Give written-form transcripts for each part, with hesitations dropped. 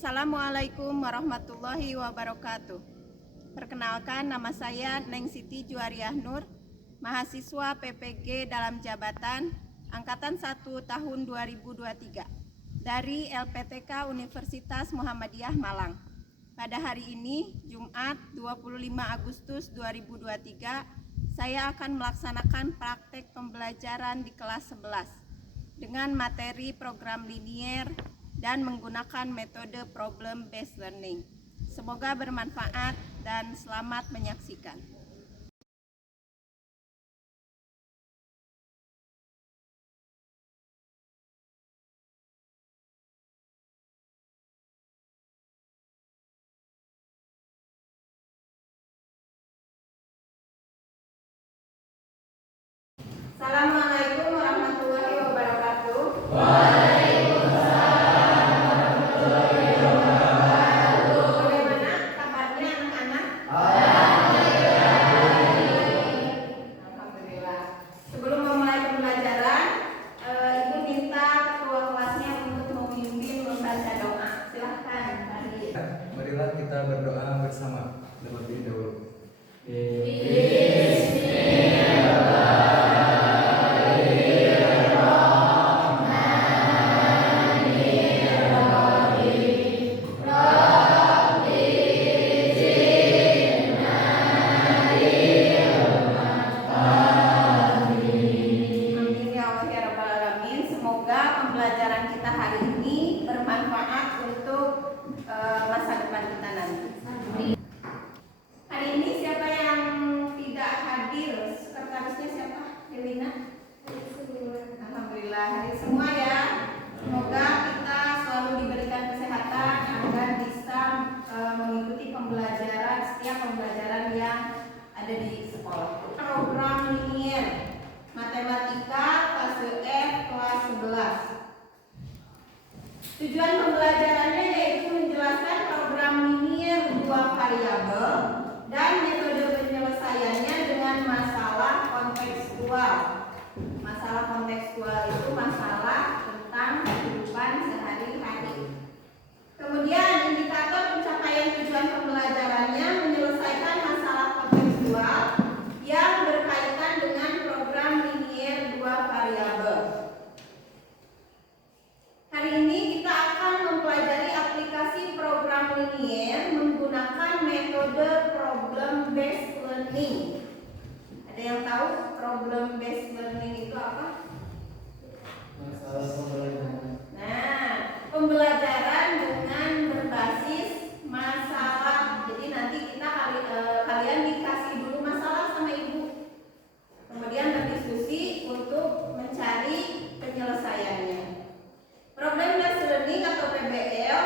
Assalamualaikum warahmatullahi wabarakatuh. Perkenalkan, nama saya Neng Siti Juariah Nur, mahasiswa PPG dalam jabatan Angkatan 1 tahun 2023 dari LPTK Universitas Muhammadiyah Malang. Pada hari ini, Jumat 25 Agustus 2023, saya akan melaksanakan praktek pembelajaran di kelas 11 dengan materi program linier dan menggunakan metode problem based learning. Semoga bermanfaat dan selamat menyaksikan. Assalamualaikum warahmatullahi wabarakatuh. Bagaimana kabarnya anak-anak? Alhamdulillah. Sebelum memulai pembelajaran, Ibu minta ketua kelasnya untuk memimpin membaca doa. Silahkan, Hadir. Marilah kita berdoa bersama terlebih dahulu. Amin ya Allah ya Rabbal Alamin. Semoga pembelajaran kita hari ini bermanfaat untuk masa depan kita nanti. Hari ini siapa yang tidak hadir? Sekretarisnya siapa? Delina? Alhamdulillah hadir semua ya. Semoga kita selalu diberikan kesehatan agar bisa mengikuti setiap pembelajaran yang ada di sekolah. Program linier Matematika fase F kelas 11. Tujuan pembelajarannya yaitu menjelaskan program linier dua variabel dan metode penyelesaiannya dengan masalah kontekstual. Masalah kontekstual itu masalah tentang kehidupan sehari-hari. Kemudian indikator pencapaian tujuan pembelajarannya menyelesaikan masalah kontekstual yang berkaitan dengan program linier dua variabel. Hari ini kita akan mempelajari aplikasi program linier menggunakan metode problem based learning. Ada yang tahu problem based learning itu apa? Nah, pembelajaran dengan berbasis masalah. Jadi nanti kalian dikasih dulu masalah sama ibu, kemudian berdiskusi untuk mencari penyelesaiannya. Problem based learning atau PBL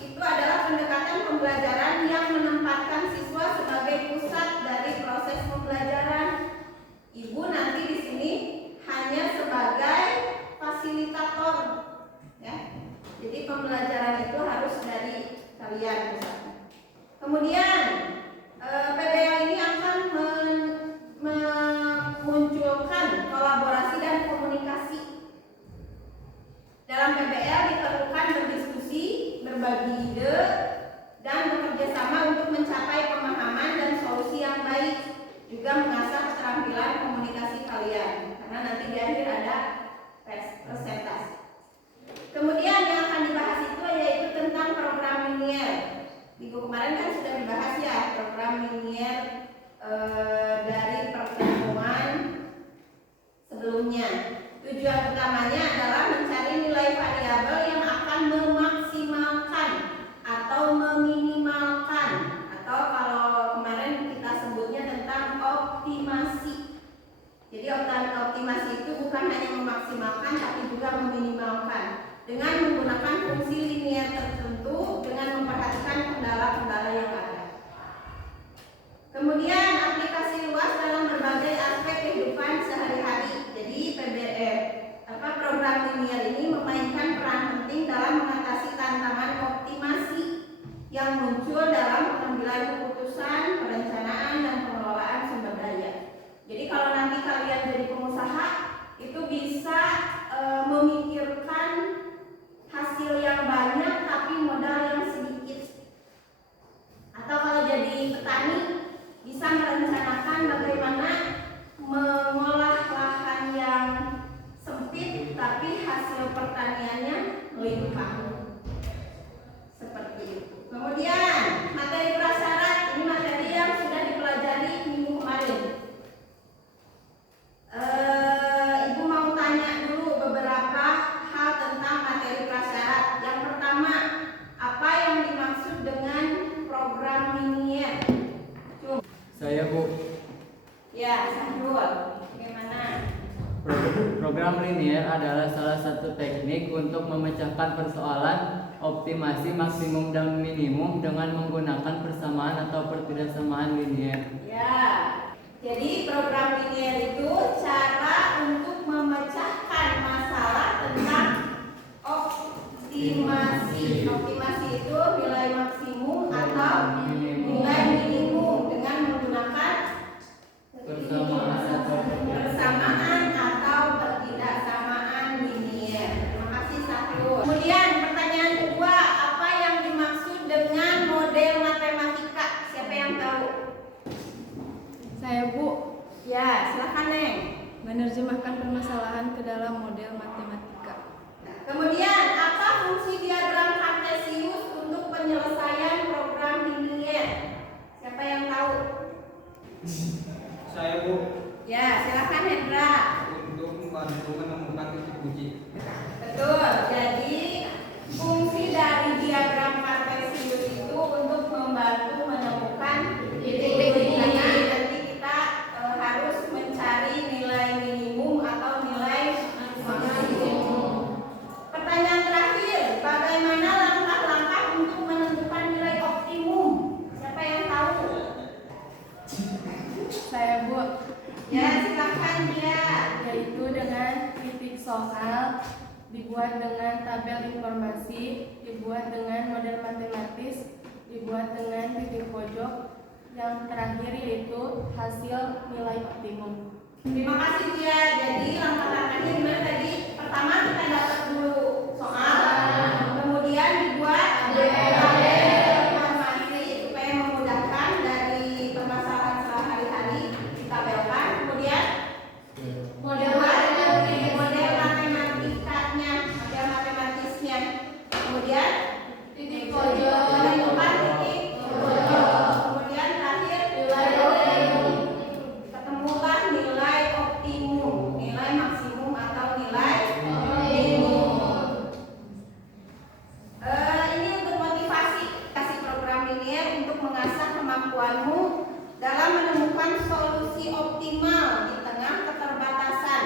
itu adalah pendekatan pembelajaran yang menempatkan siswa sebagai pusat dari proses pembelajaran. Ibu nanti di sini hanya sebagai fasilitator, ya. Jadi pembelajaran itu harus dari kalian pusatnya. Kemudian PBL ini akan memunculkan kolaborasi dan komunikasi. Dalam PBL diperlukan berdiskusi, berbagi ide, dan bekerja sama untuk mencapai pemahaman dan solusi yang baik. Juga mengasah keterampilan komunikasi kalian, karena nanti di akhir ada presentasi. Kemudian yang akan dibahas itu yaitu tentang program linier. Minggu kemarin kan sudah dibahas ya program linier dari pertemuan sebelumnya. Tujuan utamanya adalah mencari nilai variabel yang akan memaksimalkan atau meminimalkan, atau kalau kemarin kita sebutnya tentang optimasi. Jadi optimasi itu bukan hanya memaksimalkan tapi juga meminimalkan dengan menggunakan fungsi linier tertentu dengan memperhatikan kendala-kendala yang ada. Kemudian aplikasi luas dalam berbagai aspek kehidupan sehari-hari. Jadi program linier ini memainkan peran penting dalam mengatasi tantangan optimasi yang muncul dalam pengambilan keputusan, perencanaan, dan pengelolaan sumber daya. Jadi kalau nanti kalian jadi pengusaha, itu bisa memikirkan hasil yang banyak tapi modal yang sedikit. Program linier adalah salah satu teknik untuk memecahkan persoalan optimasi maksimum dan minimum dengan menggunakan persamaan atau pertidaksamaan linier. Ya, jadi program linier itu cara untuk memecahkan masalah tentang optimasi. Optimasi itu nilai maksimum atau nilai minimum dengan menggunakan persamaan atau pertidaksamaan linier. Terima kasih Safrul. Kemudian pertanyaan kedua, apa yang dimaksud dengan model matematika? Siapa yang tahu? Saya, Bu. Ya, silakan Neng. Menerjemahkan permasalahan ke dalam model matematika. Kemudian, apa fungsi diagram kartesius untuk penyelesaian program linier? Siapa yang tahu? Saya, Bu, Ya, silakan Hendra. untuk membantu menemukan titik kunci. Betul. Jadi, fungsi dari diagram kartesius itu untuk membantu menemukan titik kuncinya. Nanti kita harus mencari nilai minimum atau nilai maksimum. Pertanyaan terakhir, bagaimana langkah-langkah untuk menentukan nilai optimum? Siapa yang tahu? Saya, Bu. Ya, silakan dia. Yaitu dengan titik soal, dibuat dengan tabel informasi, dibuat dengan model matematis, dibuat dengan titik pojok, yang terakhir yaitu hasil nilai optimum. Terima kasih dia. Jadi langkah-langkahnya gimana tadi? Pertama kita dapat dulu soal, kemudian dibuat tabel informasi supaya memudahkan dari permasalahan sehari-hari ditabelkan. Kemudian model matematikanya, model matematisnya. Kemudian Titik pojok. menentukan titik pojok. Kemudian terakhir ketemulah nilai optimum, nilai maksimum atau nilai minimum. Ini untuk motivasi, kasih program linier untuk mengasah kemampuanmu dalam menemukan solusi optimal di tengah keterbatasan.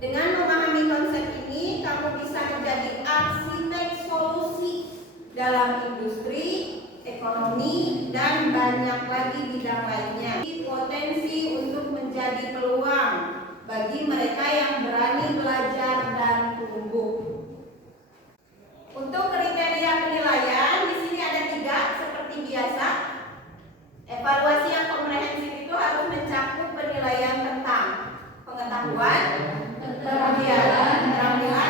Dengan memahami konsep ini, kamu bisa menjadi arsitek solusi dalam industri, ekonomi, dan banyak lagi bidang lainnya. Potensi untuk menjadi peluang bagi mereka yang berani belajar dan tumbuh. Untuk kriteria penilaian, di sini ada 3 seperti biasa. Evaluasi yang komprehensif itu harus mencakup penilaian tentang pengetahuan, keterampilan,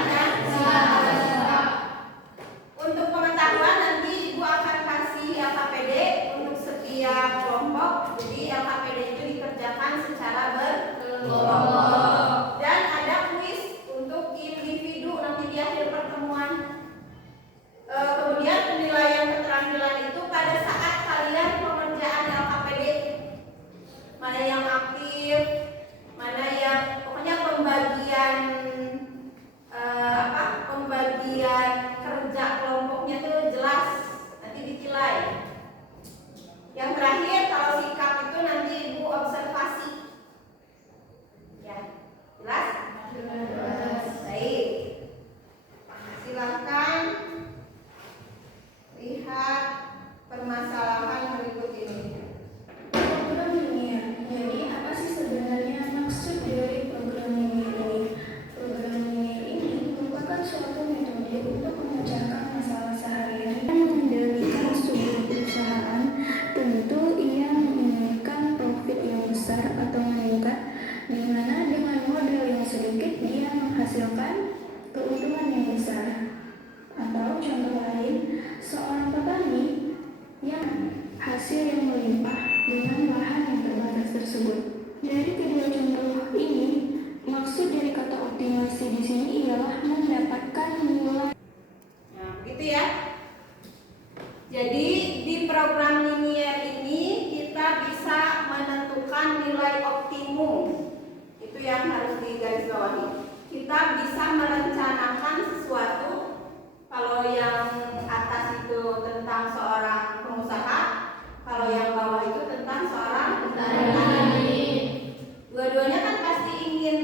dan sikap. Untuk pengetahuan nanti Ibu akan kasih LKPD untuk setiap kelompok. Jadi LKPD itu dikerjakan secara berkelompok. Dan ada kuis untuk individu nanti di akhir pertemuan. Kemudian penilaian keterampilan itu pada saat kalian pengerjaan LKPD. Mana yang aktif, mana yang pokoknya pembagian pembagian kerja kelompoknya itu jelas, nanti ditilai. Yang terakhir kalau sikap itu nanti Ibu observasi. Ya, jelas? Jelas. Baik. Silakan lihat permasalahan berikut ini. Program linier. Jadi apa sih sebenarnya maksud dari program linier ini? Program linier ini merupakan suatu metode untuk memecahkan masalah sehari-hari yang mengendalikan sebuah perusahaan. Tentu ia menginginkan profit yang besar atau meningkat, di mana dengan modal yang sedikit dia menghasilkan keuntungan yang besar. Atau contoh lain, seorang petani yang hasil yang melimpah dengan lahan yang terbatas tersebut. Dari kedua contoh ini, maksud dari kata optimasi di sini ialah mendapatkan nilai. Nah, begitu ya. Jadi di program linier ini kita bisa menentukan nilai optimum. Itu yang harus digarisbawahi. Kita bisa merencanakan sesuatu. Kalau yang atas itu tentang seorang pengusaha, kalau yang bawah itu tentang seorang petani. Dua-duanya kan pasti ingin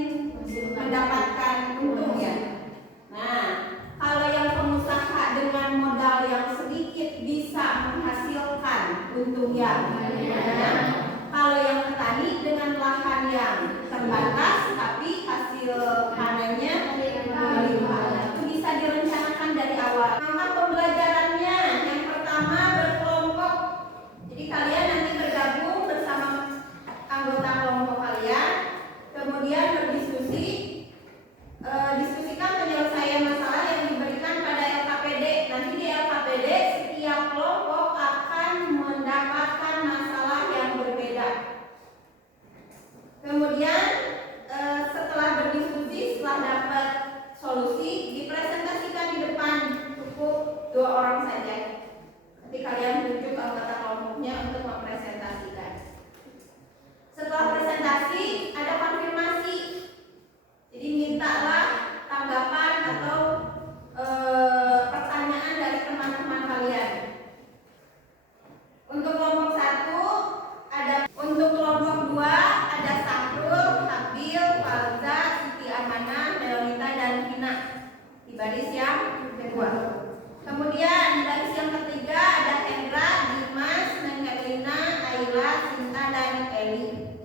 di baris yang kedua. Kemudian di baris yang ketiga ada Hendra, Dimas, Neng Herlina, Ayla, Sinta, dan Eli.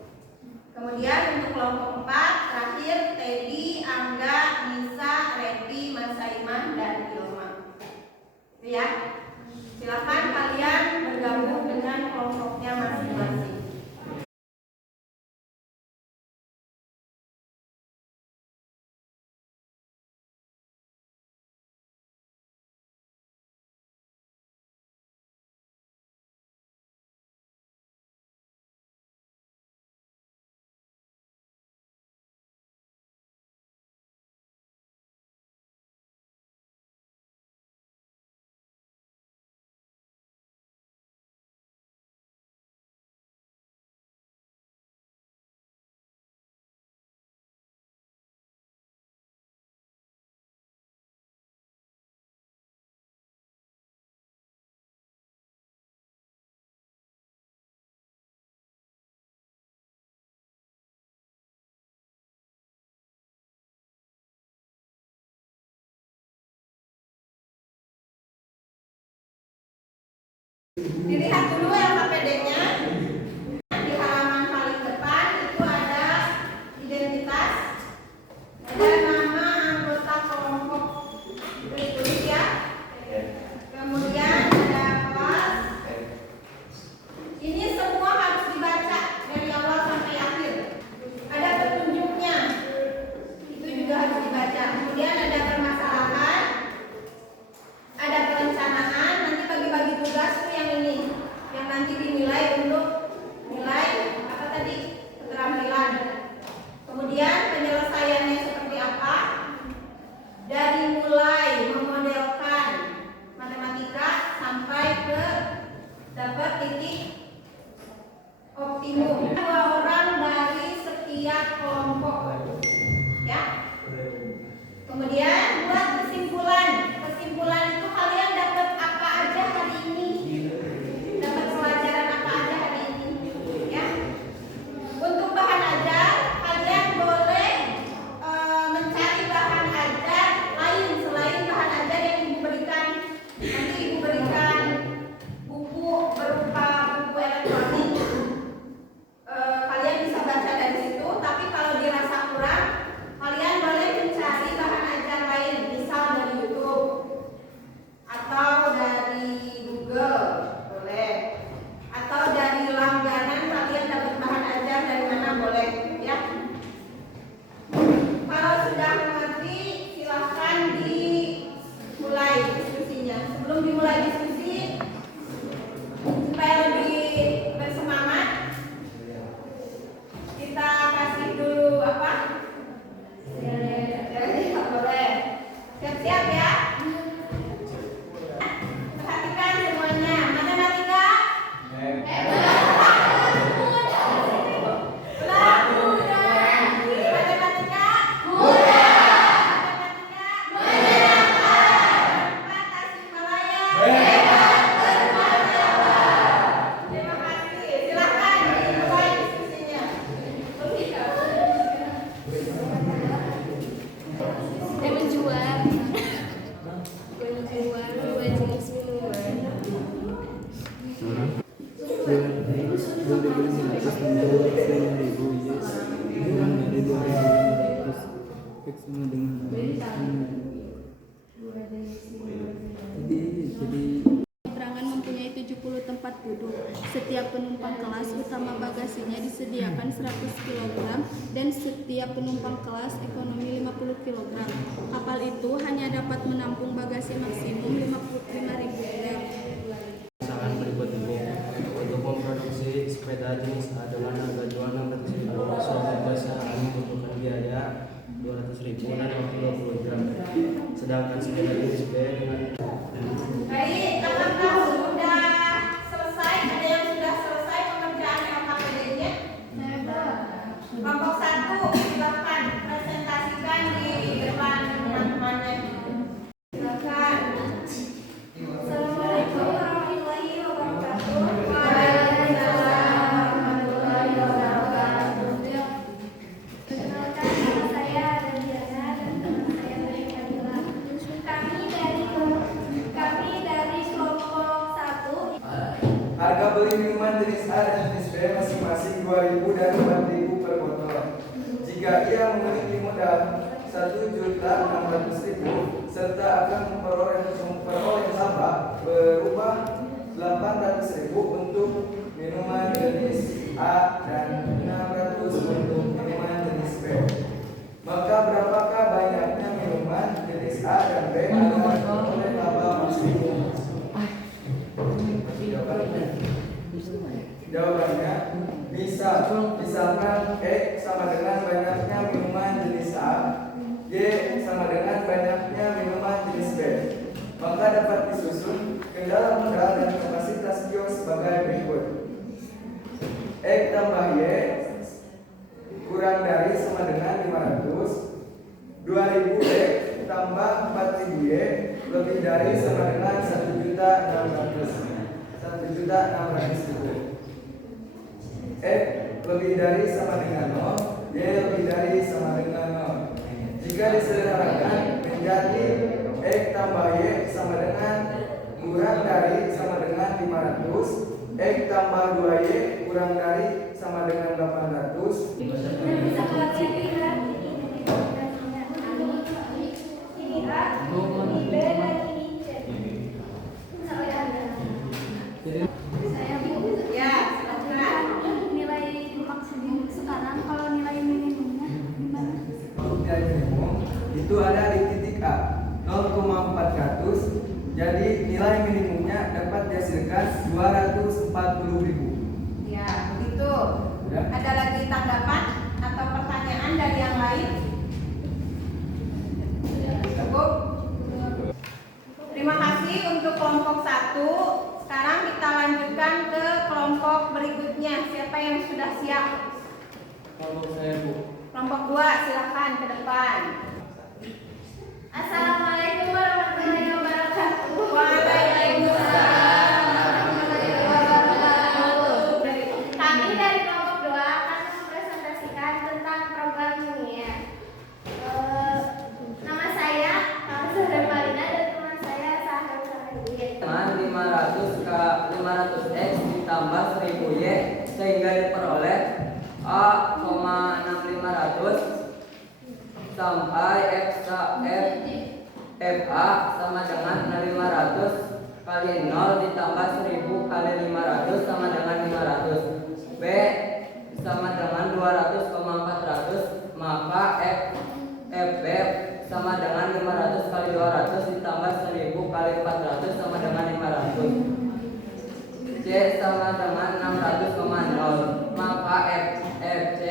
Kemudian untuk kelompok 4 terakhir Teddy, Angga, Nisa, Repi, Masaimah, dan Ilma. Itu ya. Silakan kalian bergabung dengan kelompoknya masing-masing. Dilihat dulu LKPD-nya. Di halaman paling depan itu ada identitas, ada nama anggota kelompok, itu ditulis ya. Kemudian ada kelas. Ini semua harus dibaca dari awal sampai akhir. Ada petunjuknya, itu juga harus dibaca. Kemudian ada permasalahan, ada perencanaan. Nanti bagi-bagi tugas tuh yang ini, yang nanti dinilai untuk nilai apa tadi, keterampilan. Kemudian penyelesaiannya seperti apa, dari mulai memodelkan matematika sampai ke dapat titik optimum. 2 orang dari setiap kelompok ya. Kemudian buat kesimpulan. Kesimpulan itu kalian dapat apa aja hari ini, dapat pelajaran apa aja hari ini ya. Untuk bahan ajar kalian boleh mencari bahan ajar lain selain bahan ajar yang ibu berikan. Nanti ibu berikan buku berupa buku elektronik. Kalian bisa baca dari situ. Tapi kalau dirasa kurang, kalian boleh mencari bahan ajar lain, misal dari YouTube atau dari Google, boleh. Atau dari langganan kalian dapat bahan ajar dari mana, boleh ya. Kalau sudah mengerti, silahkan dimulai diskusinya. Sebelum dimulai diskusi, supaya lebih bersemangat, kita kasih dulu apa? Boleh. Siap-siap ya. Perhatikan semuanya. Matematika. Ulang. Matematika. Matematika. Empat Tasikmalaya. Terima kasih. Silakan dimulai diskusinya. Menjual 2 jenis minuman. Penyeberangan mempunyai 70 tempat duduk. Setiap penumpang kelas utama bagasinya disediakan 100 kg dan setiap penumpang kelas ekonomi 50 kg. Kapal itu hanya dapat menampung bagasi maksimum 55.000 gram. Misalkan berikut ini, untuk memproduksi sepeda jenis A dengan harga jual 600.000, suatu perusahaan membutuhkan biaya 200.000 dan waktu 20 jam. Sedangkan sepeda jenis B dengan Baik, apakah sudah selesai? Ada yang sudah selesai pengerjaan LKPD-nya? Kelompok 1, silakan presentasikan di depan teman-temannya. Silakan. Assalamualaikum warahmatullahi wabarakatuh. Waalaikumsalam warahmatullahi wabarakatuh. Perkenalkan, nama saya Diana dan teman saya Neng Fadila. membeli minuman jenis A dan jenis B masing-masing 2.000 dan 4.000 per botol. Jika ia memiliki modal 1.600.000 serta akan memperoleh laba berupa 800.000 untuk minuman jenis A dan 600 untuk minuman jenis B. Maka berapakah banyaknya minuman jenis A dan B agar memperoleh laba maksimum? Jawabannya misalkan X sama dengan banyaknya minuman jenis A, Y sama dengan banyaknya minuman jenis B. Maka dapat disusun kendala modal dan kapasitas kios sebagai berikut. X tambah Y kurang dari sama dengan 500. 2000 X tambah 4000 Y lebih dari sama dengan 1.600.000. X lebih dari sama dengan 0, Y lebih dari sama dengan 0. Jika disederhanakan menjadi X tambah Y sama dengan kurang dari sama dengan 500, X tambah 2Y kurang dari sama dengan 800. Ya, silakan. Nilai maksimum sekarang, kalau nilai minimumnya gimana? Nilai minimum itu ada di titik A 0,400. Jadi nilai minimumnya dapat dihasilkan 240.000. Ya, begitu. Ya. Ada lagi tanggapan atau pertanyaan dari yang lain? Cukup? Terima kasih untuk kelompok 1. Sekarang kita lanjutkan ke kelompok berikutnya. Siapa yang sudah siap? Kelompok saya, Bu. Kelompok 2, silakan ke depan. Assalamualaikum warahmatullahi wabarakatuh. Waalaikumsalam warahmatullahi wabarakatuh. Kami dari kelompok 2 akan mempresentasikan tentang program dunia. Nama saya Sahra Malina dan teman saya Sahra Salahudin. Dengan 500X ditambah 1000Y sehingga diperoleh A,6500 sampai FA sama dengan 500 kali 0 ditambah 1000 kali 500 sama dengan 500. B sama dengan 200,400, maka FB sama dengan 500 kali 200 ditambah 1000 kali 400 sama dengan 500. C sama dengan 600,0, maka FC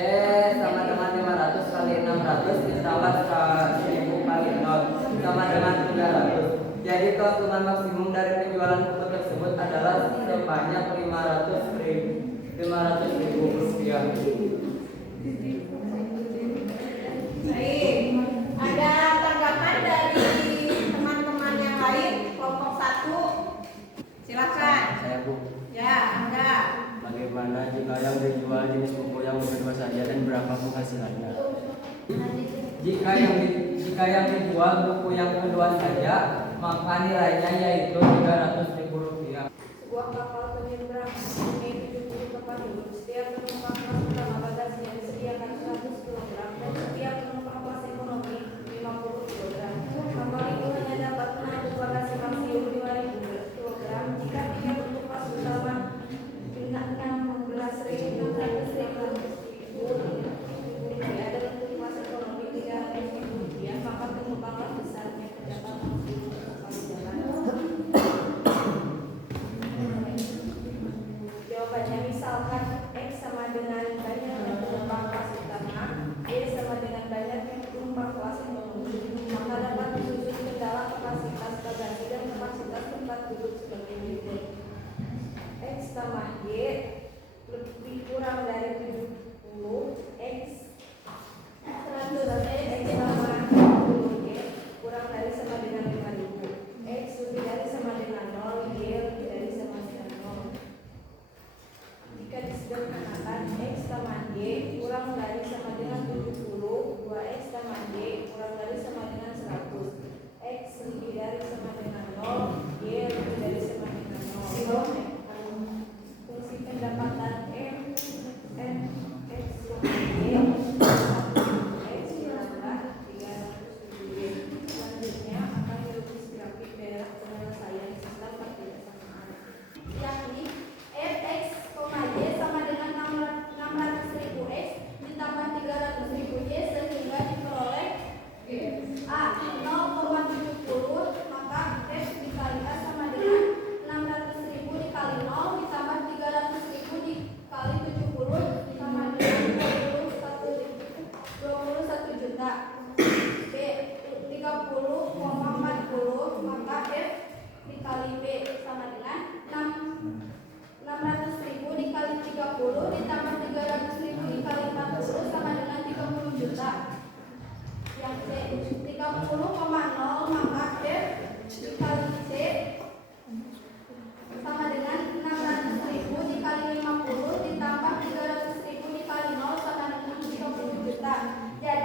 sama dengan 500 kali 600 ditambah 1000 kali 0 sama dengan 300. Jadi keuntungan maksimum dari penjualan buku tersebut adalah sebanyak 500.000 rupiah. Baik, ada tanggapan dari teman-teman yang lain? Kelompok 1, silakan. Saya, Bu. Ya, Angga. Bagaimana jika yang dijual jenis buku yang berdua saja dan berapa penghasilannya? Jika yang dijual buku yang kedua saja, maka nilainya yaitu 300.000 rupiah. Sebuah kapal penyeberang mempunyai 70 tempat duduk. Setiap penumpang kelas utama bagasinya disediakan 100 kg dan setiap penumpang kelas ekonomi 50 kg. Kapal itu hanya dapat mengangkut bagasi maksimum 2.000 kg jika tiket untuk kelas utama tingkatnya 16.600 rupiah dan untuk kelas ekonomi 300.000 rupiah, maka penumpang kelas besarnya terdapat maksimum sekali jalan. Jawabannya misalkan X sama dengan banyaknya penumpang kelas utama, Y sama dengan banyaknya penumpang kelas ekonomi, maka dapat disusun kendala kapasitas bagasi dan kapasitas tempat duduk sebagai berikut. X tambah Y lebih kurang dari 70, X 100, X sama 10, Y kurang dari sama dengan 5.000, X lebih dari sama dengan 0, Y lebih dari sama dengan 0. Jika disederhanakan, X sama Y kurang dari sama dengan 70, 2X sama Y kurang dari sama dengan 100, X lebih dari sama dengan 0, Y lebih dari sama dengan 0.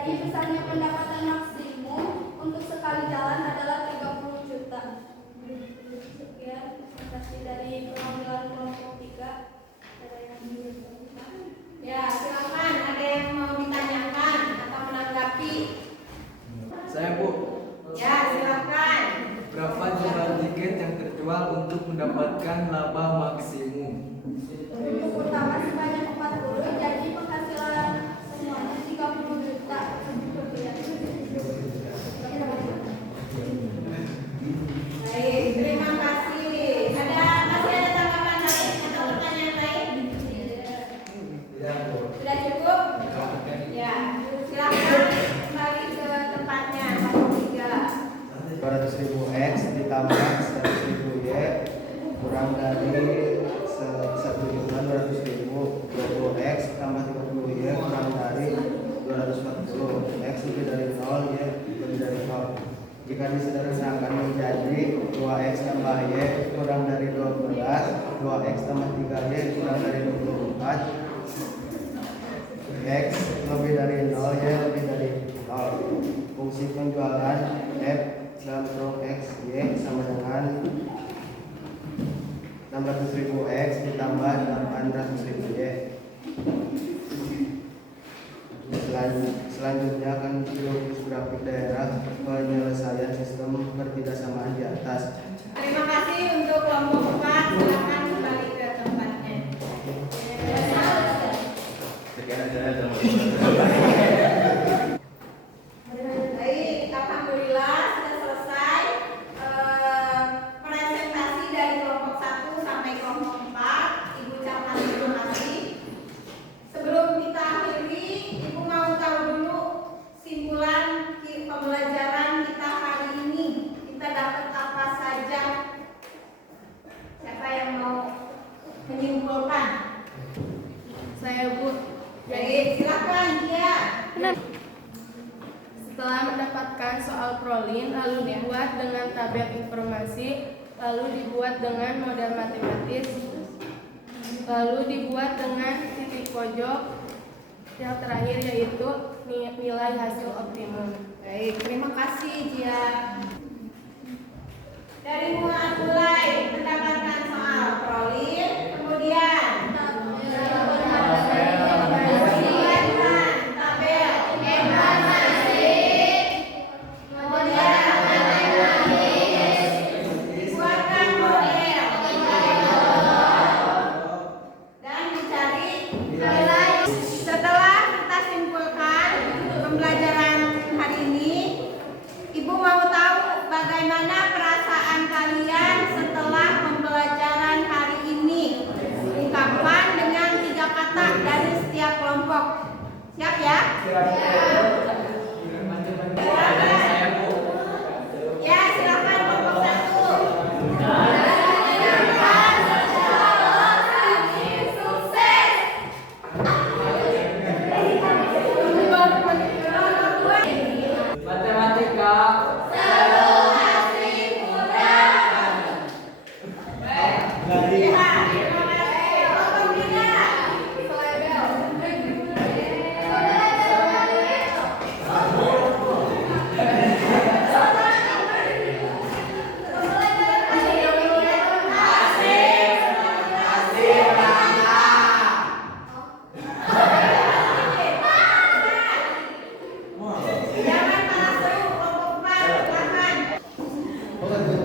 Jadi besarnya pendapatan maksimum untuk sekali jalan adalah 30 juta. Sekian, terima kasih dari pengambilan kelompok 3. Ada yang Ya, silakan. Ada yang mau ditanyakan atau menanggapi? Saya Bu, Ya, silakan. berapa jumlah tiket yang terjual untuk mendapatkan laba maksimum? untuk utama sebanyak 40, jadi penghasilan semuanya 30 juta rupiah. Baik, terima kasih. Masih ada tanggapan lain atau pertanyaan lain? Sudah cukup? Ya, silakan kembali ke tempatnya. Kelompok 3. 200.000 X ditambah 100.000 Y kurang dari 1.200.000. 20 X tambah 30 Y kurang dari 240. X lebih dari 0, Y lebih dari 0. Jika disederhanakan menjadi 2X tambah Y kurang dari 12, 2X tambah 3Y kurang dari 24, X lebih dari 0, Y lebih dari 0. Fungsi penjualan F dalam kurung X, Y sama dengan 600.000 X ditambah 800.000 Y. Selanjutnya akan dilukis grafik daerah penyelesaian sistem ketidaksamaan di atas. Terima kasih untuk kelompok 4. Silakan kembali ke tempatnya. Baik, alhamdulillah sudah selesai presentasi dari kelompok 1 sampai kelompok 4. Ibu ucapkan terima kasih. Sebelum kita akhiri, Ibu mau tahu dulu simpulan pembelajaran kita hari ini. Kita dapat apa saja? Siapa yang mau menyimpulkan? Saya Bu. Jadi silakan dia. Setelah mendapatkan soal prolin, lalu dibuat dengan tabel informasi, lalu dibuat dengan model matematis, lalu dibuat dengan titik pojok, yang terakhir yaitu nilai hasil optimum. Baik, terima kasih Jia. Dari mulai mendapatkan soal prolin, kemudian siap ya? Ya, silakan kelompok 1. Sukses.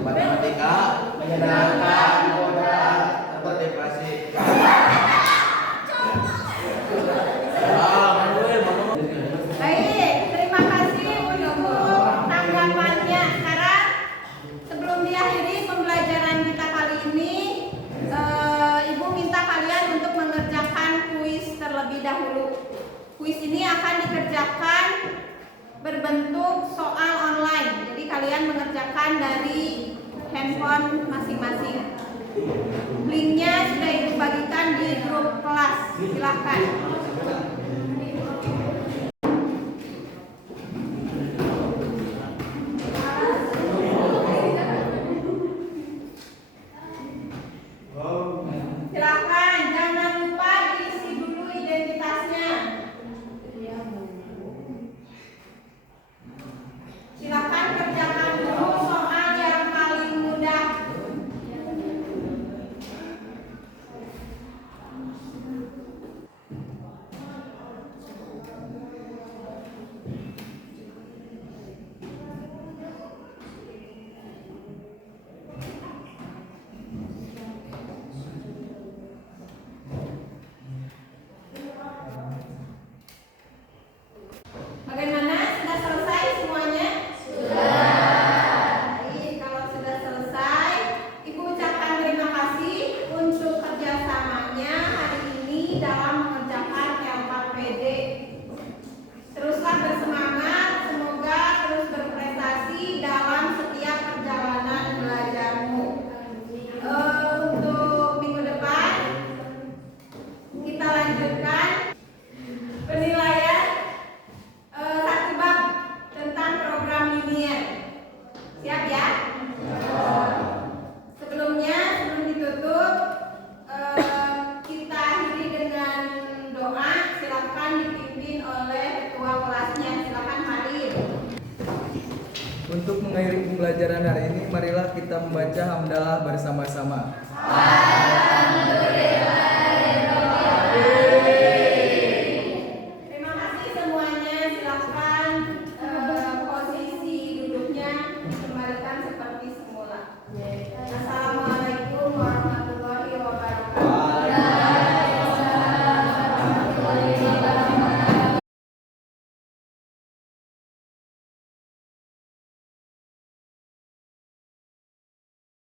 Matematika menyenangkan, mudah, termotivasi. Baik, terima kasih untuk tanggapannya. Sekarang sebelum diakhiri pembelajaran kita kali ini, Ibu minta kalian untuk mengerjakan kuis terlebih dahulu. Kuis ini akan dikerjakan berbentuk soal online. Jadi kalian mengerjakan dari handphone masing-masing. Linknya sudah Ibu bagikan di grup kelas. Silahkan. Silakan, jangan lupa diisi dulu identitasnya. Untuk mengakhiri pembelajaran hari ini, marilah kita membaca hamdalah bersama-sama.